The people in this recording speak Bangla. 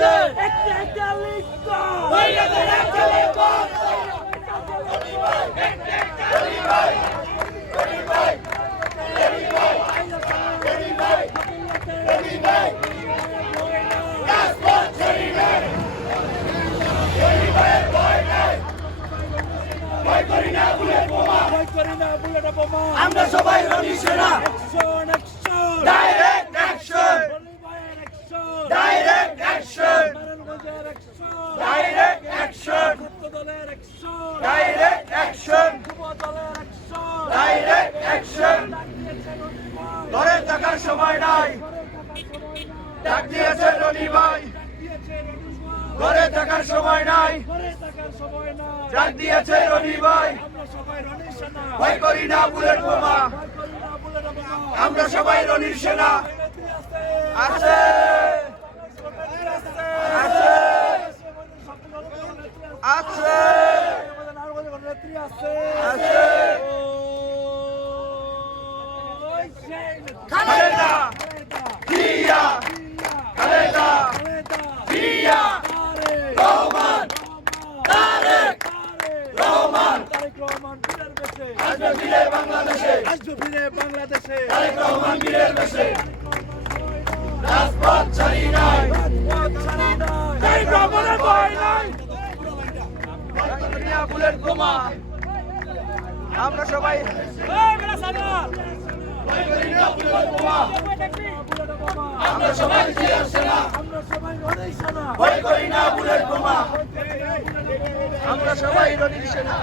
আছে একটা লিখো বৈরাদের একটা লিখো রনি ভাই রনি ভাই রনি ভাই রনি ভাই রনি ভাই রনি ভাই রাজপথ ছেড়ে নেই রনি ভাইয়ের ভয় নাই ভয় করি না বুলেট বোমা ভয় করি না বুলেট বোমা আমরা সবাই রনি সেনা action action direct action Rony ভাইয়ের অ্যাকশন ডাইরেক্ট অ্যাকশন মারানগঞ্জের অ্যাকশন ডাইরেক্ট অ্যাকশন ছাত্র দলের অ্যাকশন ডাইরেক্ট অ্যাকশন যুব দলের অ্যাকশন ডাইরেক্ট অ্যাকশন ঘরে থাকার সময় নাই ডাক দিয়েছে রনি ভাই ঘরে থাকার সময় নাই ডাক দিয়েছে রনি ভাই ভয় করি না বুলেট বোমা আমরা সবাই রনির সেনা আছে আছে আছে আছে খালেদা জিয়া খালেদা জিয়া রহমান তারেক রহমান আসবে ফিরে বাংলাদেশে আসবে ফিরে বাংলাদেশে তারেক রহমান বীরের বেশে রাজপথ ছাড়ি নাই তারেক রহমানের ভয় নাই বুলেট বোমা আমরা সবাই আমরা সবাই জিয়ার সেনা আমরা সবাই রনির সেনা ভয় করি না বুলেট বোমা আমরা সবাই রনির সেনা